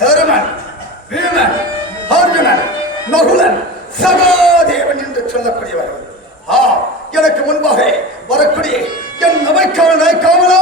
தருமன், பீமன், அர்ஜுனன், நகுலன், சகாதேவன் என்று சொல்லக்கூடியவர்கள். எனக்கு முன்பாக வரக்கூடிய என் நமைக்கான நாய்க்காமலா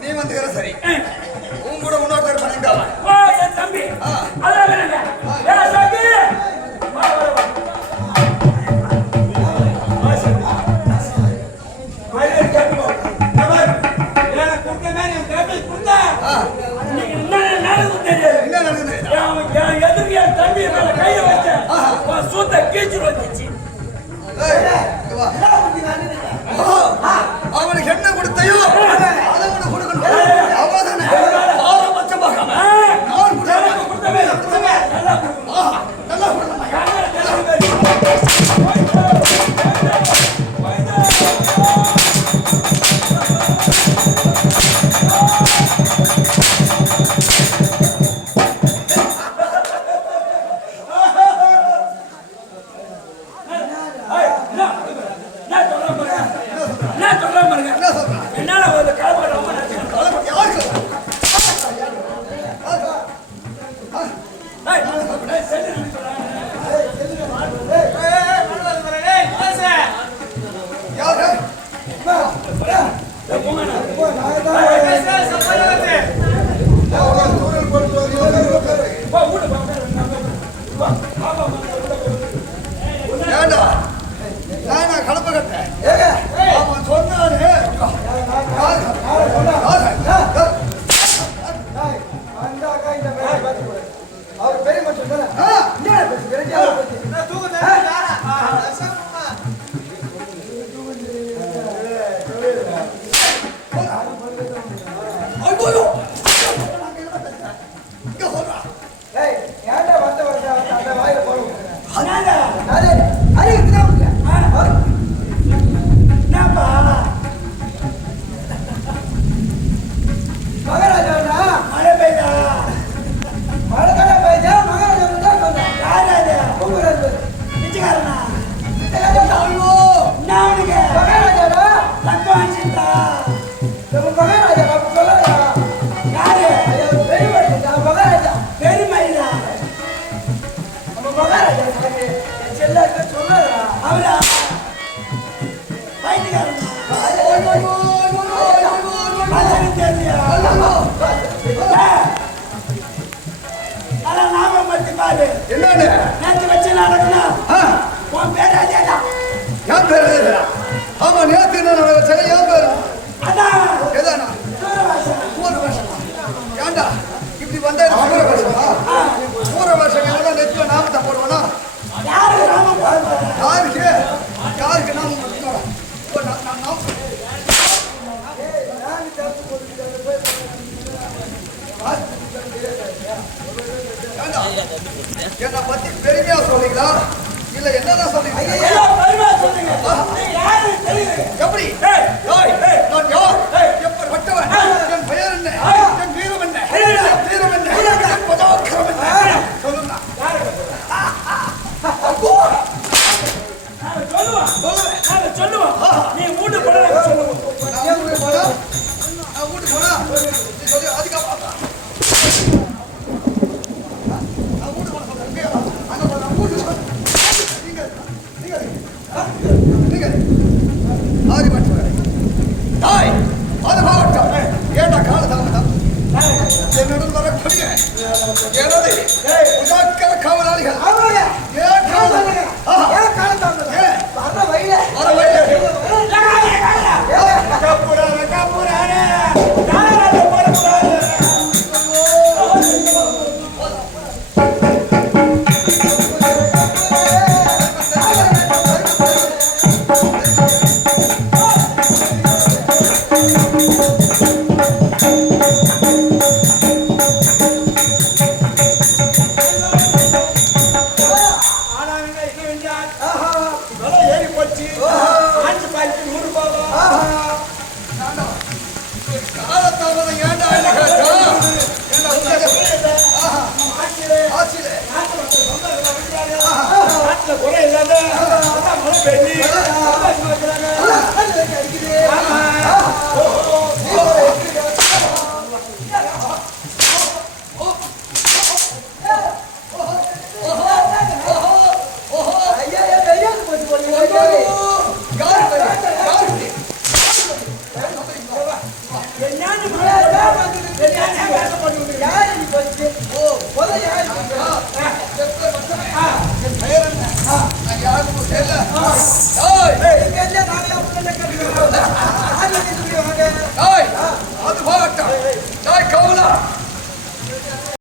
நீ வந்து சரி உன் கூட இன்னொருத்தர் பண்ணிருக்காங்க தம்பி தம்பி கைய வச்ச சூத்த கீச்சு வந்துச்சு. அவனுக்கு என்ன கொடுத்தையோ அதை கொடுக்கணும். அவதானே ஆரம்பமாக நல்லா ஐயோ நான் உனக்கு மகாராஜாடா லக்கம் வச்சுட்டா நம்ம மகாராஜா நம்ம சொல்லலையா யாரு ஐயா பெரியவர்கிட்ட மகாராஜா பெருமைடா நம்ம மகாராஜா எனக்கு என் செல்லாக்க சொல்லலையா அவரா பைத்தியக்காரனா பசங்க தெரியலையா அதான் நாம பத்தி பாரு என்னன்னு நேற்று வச்சு நடக்கணும் ஆ, உன் பேர் அதேதான் என் பேர் எதுடா? ஆமா நேத்து என்ன நடந்துச்சு என் பேர் அதான் எதானா சூரவாசன் ஊர வருஷமா ஏண்டா இப்படி வந்தா ஊர வருஷமா ஊர வருஷம் எவ்வளோ நெத்தில நாமத்தை போடுவானா யாரு ராம பாரு யாருக்கு யாருக்கு நாம போடுவானா? இப்போ நாம் ஏண்டா என்னை பத்தி பெருமையா சொல்றீங்களா இல்ல என்னதான் சொல்றீங்க ஐயோ பெருமை சொல்லுங்க நீ யாரு தெரியுது எப்படி ஏய், ஏய், ஏய், நான் யார் எப்படிப்பட்டவன் என் பெயர் என்ன என் வீரம் என்ன என் வீரம் என்ன என் பதாக்கிரம் என்ன சொல்லுங்க நாங்க சொல்லுவோம் நீ வீட்டு போட சொல்லுவோம் நான் வீட்டுக்கு போனா நான் வீட்டுக்கு போனா நீ சொல்லி அதுக்கப்புறம் நான் வீட்டுக்கு போன சொல்றேன் அங்க போனா வீட்டுக்கு போன நீங்க ஆதி மாற்றுவாரு தாய் அது பாவட்டம் ஏண்டா கால தாமதம் என்னுடன் வரக்கூடிய எனது உதாக்கர காவலாளிகள் ஆமாங்க ஏன் காலம் ஏன் காலம் தாமதம் வர வழியில வர வழியில கப்புறாரு கப்புறாரு யாரால போறாரு ஆனாங்க இது வெஞ்சான் விலை ஏறி போச்சு ஆஞ்சு பாய்ச்சி 100 ரூபாய் காலத்தாமதம் ஏண்டா என்ன கேட்டா ஏண்டா உங்க ஆட்சியிலே நாட்டுல குறை இல்லாத மழை பெய்தி ஐயா தெரியாது போச்சு போறீங்க என்னன்னு யாரு நீ போச்சு ஓ போத யாரு நான் யாருக்கும் தெரியல. ஏய், எங்க